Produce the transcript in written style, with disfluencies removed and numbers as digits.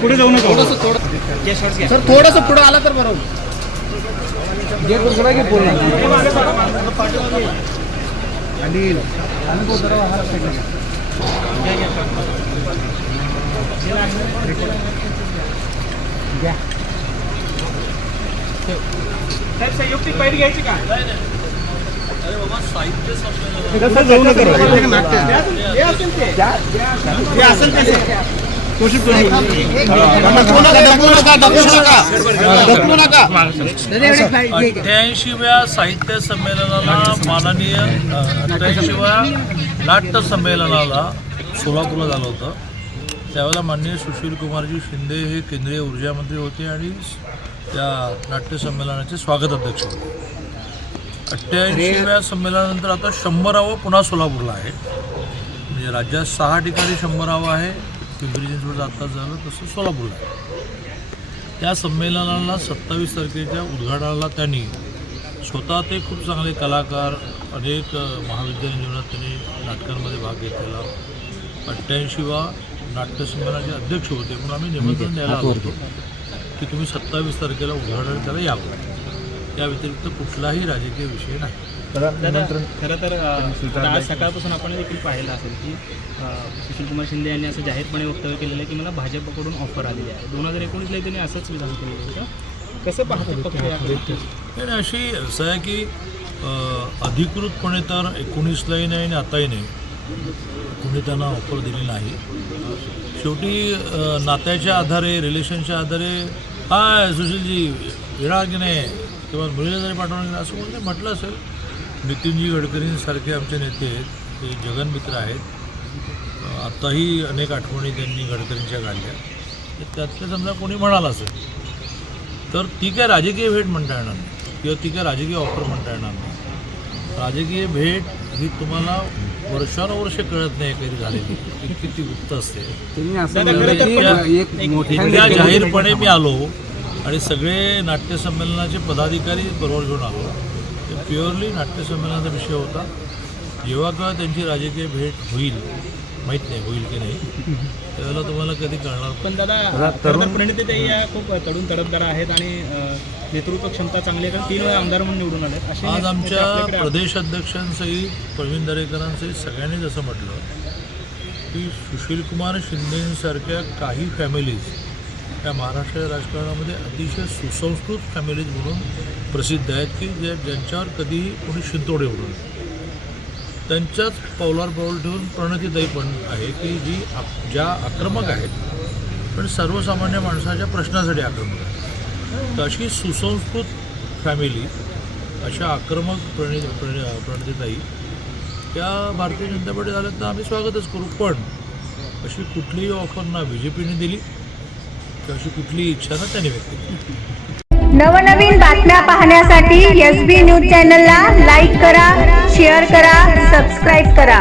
पुढे जाऊ नका सर, थोडंसं पुढे आला तर बरोबर. संयुक्तिक बैठ घ्यायची का? अरे बाबा, साहित्य संमेलन जाऊ नका ढकलू नका. 88व्या साहित्य संमेलनाला माननीय 88व्या नाट्य संमेलनाला सोलापूरला झालं होतं. त्यावेळेला माननीय सुशील कुमारजी शिंदे हे केंद्रीय ऊर्जा मंत्री होते आणि त्या नाट्य संमेलनाचे स्वागत अध्यक्ष होते. 88व्या संमेलनानंतर आता 100वा पुन्हा सोलापूरला आहे. म्हणजे राज्यात 6 ठिकाणी 100वा आहे. पिंपरी चिंचवड आत्ताच झालं तसं सोलापूरला आहे. त्या संमेलनाला 27 तारखेच्या उद्घाटनाला त्यांनी स्वतः ते खूप चांगले कलाकार अनेक महाविद्यालयीन जीवनात त्यांनी नाटकांमध्ये भाग घेतलेला 88वा नाट्य संमेलनाचे अध्यक्ष होते म्हणून आम्ही निमंत्रण द्यायला आलो होतो की तुम्ही 27 तारखेला उद्घाटन त्याला यावं. त्या व्यतिरिक्त कुठलाही राजकीय विषय नाही. खरं तर आज सकाळपासून आपण देखील पाहिलं असेल की सुशीलकुमार शिंदे यांनी असं जाहीरपणे वक्तव्य केलेलं आहे की मला भाजपकडून ऑफर आलेली आहे. 2019ला त्यांनी असंच विधान केलेलं होतं. कसं पाहतो आणि अशी असं आहे की अधिकृतपणे तर 19लाही नाही आणि आताही नाही कोणी त्यांना ऑफर दिली नाही. शेवटी नात्याच्या आधारे रिलेशनच्या आधारे हाय सुशीलजी येणार की नाही किंवा मुलीला जरी पाठवणार की असं कोणी म्हटलं असेल. नितीनजी गडकरींसारखे आमचे नेते आहेत, ते जगनमित्र आहेत. आत्ताही अनेक आठवणी त्यांनी गडकरींच्या काढल्या. त्यातलं समजा कोणी म्हणाला असेल तर ती काय राजकीय भेट म्हणता येणार नाही किंवा ती काय राजकीय ऑफर म्हणता येणार नाही. राजकीय भेट ही तुम्हाला वर्षानुवर्ष कळत नाही कधी झालेली, किती गुप्त असते. इतक्या जाहीरपणे मी आलो आणि सगळे नाट्यसंमेलनाचे पदाधिकारी बरोबर घेऊन आलो. ते प्युअरली नाट्यसंमेलनाचा विषय होता. जेव्हा केव्हा त्यांची राजकीय भेट होईल माहीत नाही, होईल की नाही त्यावेळेला तुम्हाला कधी कळणार. पण दादा प्रणितीताई या खूप तरुण तडफदार आहेत आणि नेतृत्व क्षमता चांगली आहे. कारण 3 वेळा आमदार म्हणून निवडून आले. आज आमच्या प्रदेश अध्यक्षांसहित प्रवीण दरेकरांसहित सगळ्यांनी जसं म्हटलं की सुशीलकुमार शिंदेसारख्या काही फॅमिलीज या महाराष्ट्र राजकारणामध्ये अतिशय सुसंस्कृत फॅमिलीज म्हणून प्रसिद्ध आहेत की ज्यांच्यावर कधीही कोणी शिंतोडे उडून त्यांच्याच पावलावर पाऊल ठेवून प्रणितीताई पण आहे की ज्या आक्रमक आहेत पण सर्वसामान्य माणसाच्या प्रश्नासाठी आक्रमक आहेत. तर अशी सुसंस्कृत फॅमिली अशा आक्रमक प्रणितीताई त्या भारतीय जनता पार्टी झाल्यात तर आम्ही स्वागतच करू. पण अशी कुठलीही ऑफर ना BJPने दिली किंवा अशी कुठलीही इच्छा ना त्यांनी व्यक्त केली. नवनवीन बातम्या पाहण्यासाठी SB न्यूज चॅनलला लाईक करा, शेअर करा, सबस्क्राईब करा.